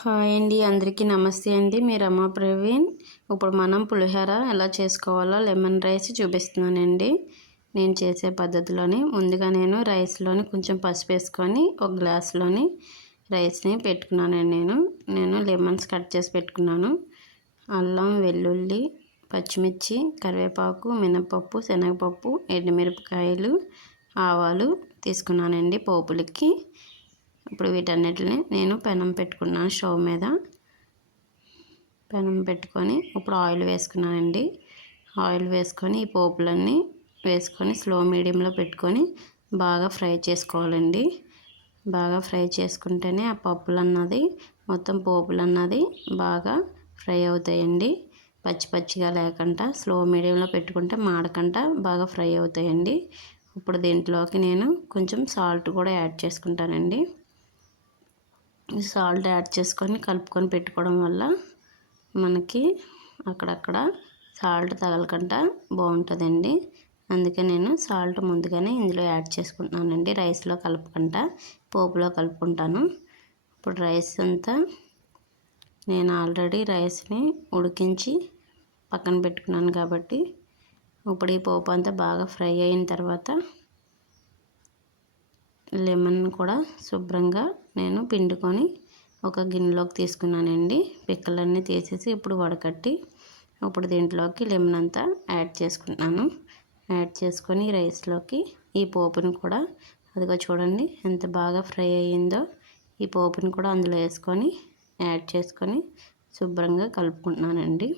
Hi అండి, అందరికీ నమస్తే అండి. మీ రమా ప్రవీణ్. ఇప్పుడు మనం పులిహోర ఎలా చేసుకోవాలో లెమన్ రైస్ చూపిస్తున్నానండి. నేను చేసే పద్ధతిలోని ముందుగా నేను రైస్లోని కొంచెం పసుపు వేసుకొని ఒక గ్లాస్లోని రైస్ని పెట్టుకున్నానండి. నేను లెమన్స్ కట్ చేసి పెట్టుకున్నాను. అల్లం, వెల్లుల్లి, పచ్చిమిర్చి, కరివేపాకు, మినపప్పు, శనగపప్పు, ఎండుమిరపకాయలు, ఆవాలు తీసుకున్నానండి పోపులకి. ఇప్పుడు వీటన్నిటిని నేను పెనం పెట్టుకున్నాను. స్టవ్ మీద పెనం పెట్టుకొని ఇప్పుడు ఆయిల్ వేసుకున్నానండి. ఆయిల్ వేసుకొని ఈ పోపులన్నీ వేసుకొని స్లో మీడియంలో పెట్టుకొని బాగా ఫ్రై చేసుకోవాలండి. బాగా ఫ్రై చేసుకుంటేనే ఆ పప్పులు అన్నది మొత్తం పోపులు అన్నది బాగా ఫ్రై అవుతాయండి. పచ్చి పచ్చిగా లేకుండా స్లో మీడియంలో పెట్టుకుంటే మాడకుండా బాగా ఫ్రై అవుతాయండి. ఇప్పుడు దీంట్లోకి నేను కొంచెం సాల్ట్ కూడా యాడ్ చేసుకుంటానండి. సాల్ట్ యాడ్ చేసుకొని కలుపుకొని పెట్టుకోవడం వల్ల మనకి అక్కడక్కడ సాల్ట్ తగలకుండా బాగుంటుందండి. అందుకే నేను సాల్ట్ ముందుగానే ఇందులో యాడ్ చేసుకుంటున్నానండి. రైస్లో కలుపుకుంటా పోపులో కలుపుకుంటాను. ఇప్పుడు రైస్ అంతా నేను ఆల్రెడీ రైస్ని ఉడికించి పక్కన పెట్టుకున్నాను కాబట్టి ఇప్పుడు ఈ పోపు అంతా బాగా ఫ్రై అయిన తర్వాత లెమన్ కూడా శుభ్రంగా నేను పిండుకొని ఒక గిన్నెలోకి తీసుకున్నానండి. పిక్కలన్నీ తీసేసి ఇప్పుడు వడకట్టి ఇప్పుడు దీంట్లోకి లెమన్ అంతా యాడ్ చేసుకుంటున్నాను. యాడ్ చేసుకొని రైస్లోకి ఈ పోపుని కూడా అదిగో చూడండి ఎంత బాగా ఫ్రై అయ్యిందో. ఈ పోపుని కూడా అందులో వేసుకొని యాడ్ చేసుకొని శుభ్రంగా కలుపుకుంటున్నానండి.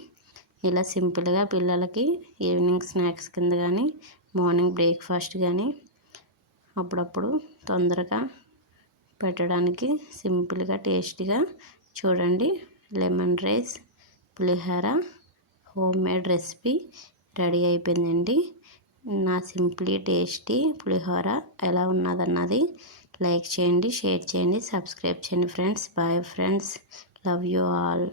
ఇలా సింపుల్గా పిల్లలకి ఈవినింగ్ స్నాక్స్ కింద కానీ మార్నింగ్ బ్రేక్ఫాస్ట్ కానీ అప్పుడప్పుడు తొందరగా పెట్టడానికి సింపుల్గా టేస్టీగా చూడండి lemon rice pulihora home made recipe ready అయిపోయిందండి. నా సింప్లీ టేస్టీ పులిహోర ఎలా ఉన్నదన్నది లైక్ చేయండి, షేర్ చేయండి, సబ్స్క్రైబ్ చేయండి friends. Bye friends, love you all.